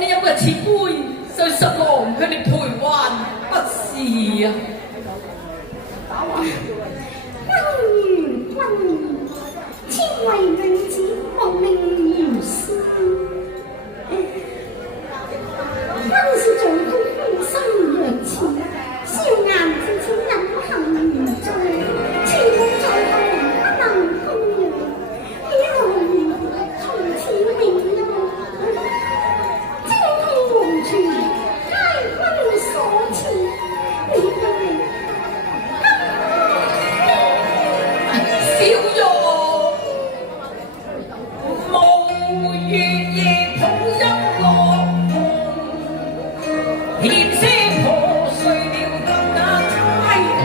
呢飲嘅瓷杯，就十郎向你賠還不是啊！君，千為女子莫命如斯。君是丈夫夫心若痴，笑顏自此隱行如罪，千古在後不能供養，你何如從此永安？精通王權，皆君所賜，你不明。小玉無月夜抱音樂夢，箧聲破碎了今那猜夢。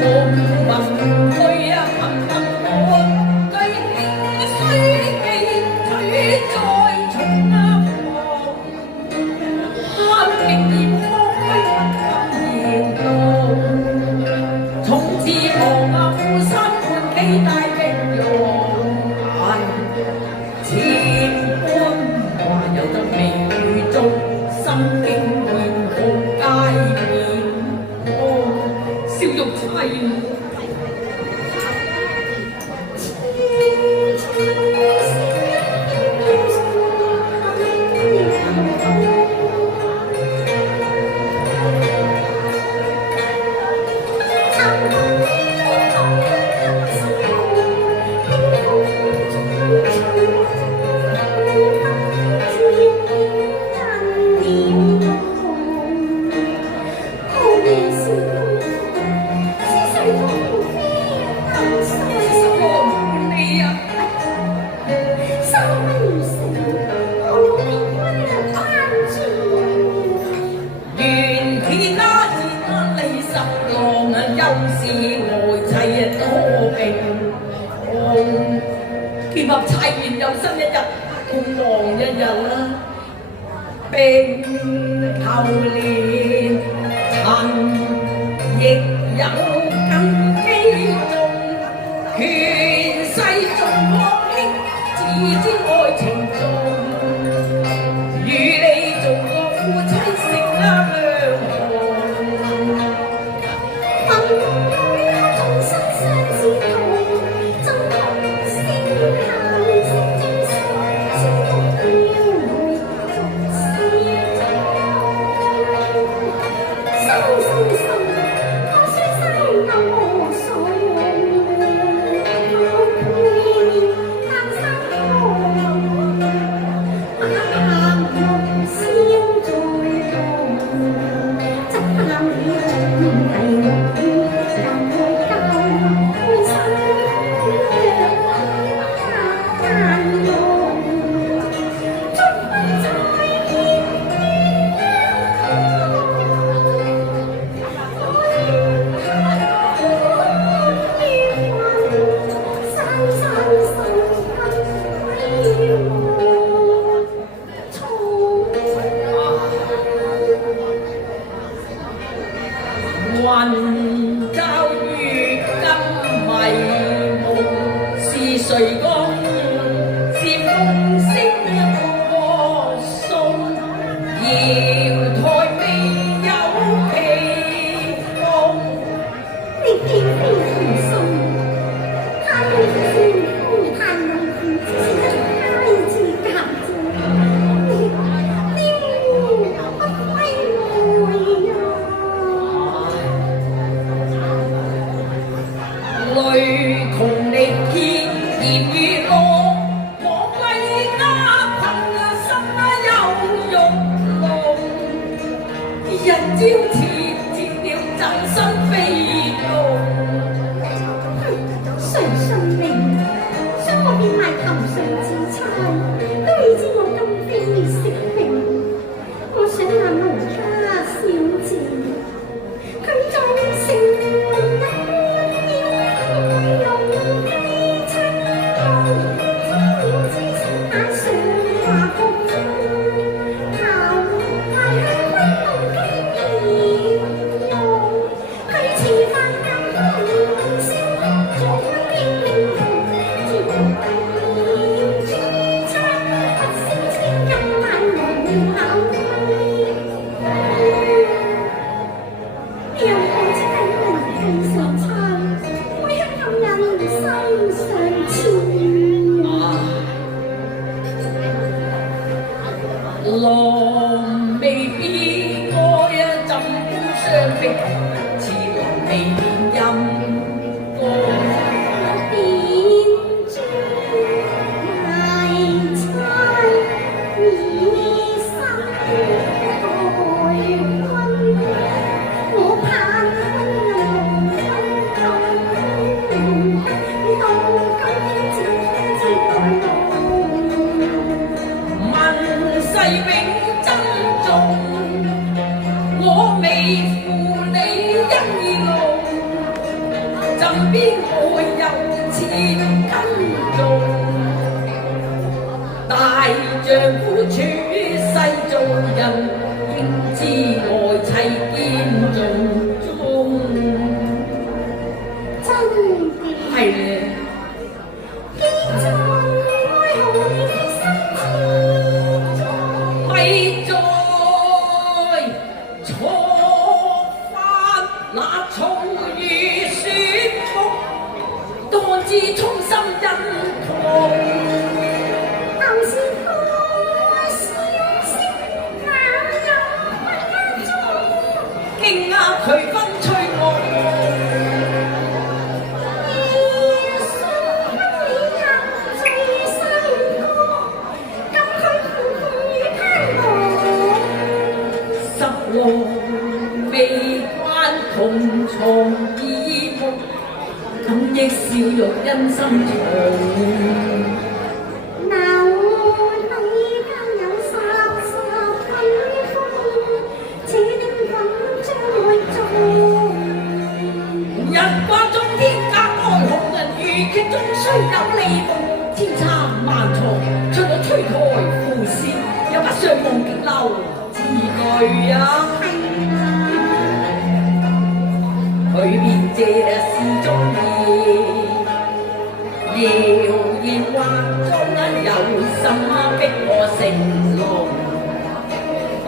夢聞淚啊頻頻落，對輕衰記取再重壓房。喊明豔開不言道，從此望啊夫心換幾大冰容。千般話有着微雨中，心境面紅皆面紅，笑容凄。劍合齊完又新一日，共忙一日啦。冰頭連塵亦有根基重，權勢重學興，自知愛情重。與你做個夫妻成啊兩行，分女可終身相知痛。雲罩月金迷夢，是誰講？是風聲歌頌，瑤台未有奇夢。你見非同心，他對夫婦太能負，只是一孩子夾着。淚窮力竭，言與我，我歸家困心有玉龍，人朝前折了真身飛動。誰信命？想我變賣頭上紫釵，都已知我今非色命。我想那奴家小姐，佢在城狼未必愛啊，怎相逼？似狼未變陰歌。永珍重，我未負你恩勞，枕邊我有千斤重，大丈夫處世做人，應知愛妻堅重。係咧。咪再錯翻那草如雪木，當知衷心因痛。舊時個笑聲哪有分鐘，驚訝佢分吹樂。未關同床異夢，感憶笑容因心長。鬧你間有十分風，這丁粉將會做。人話中天隔愛紅人，豫劇中雖有離夢，千差萬錯，出咗推台扶扇，又不想夢極流字句啊！佢便這是中意，謠言惑眾有心逼我成龍，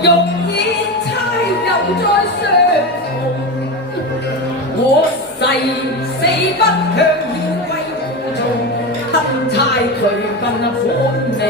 欲演猜又再相逢，我誓死不向顯威負從，吞差佢分本命。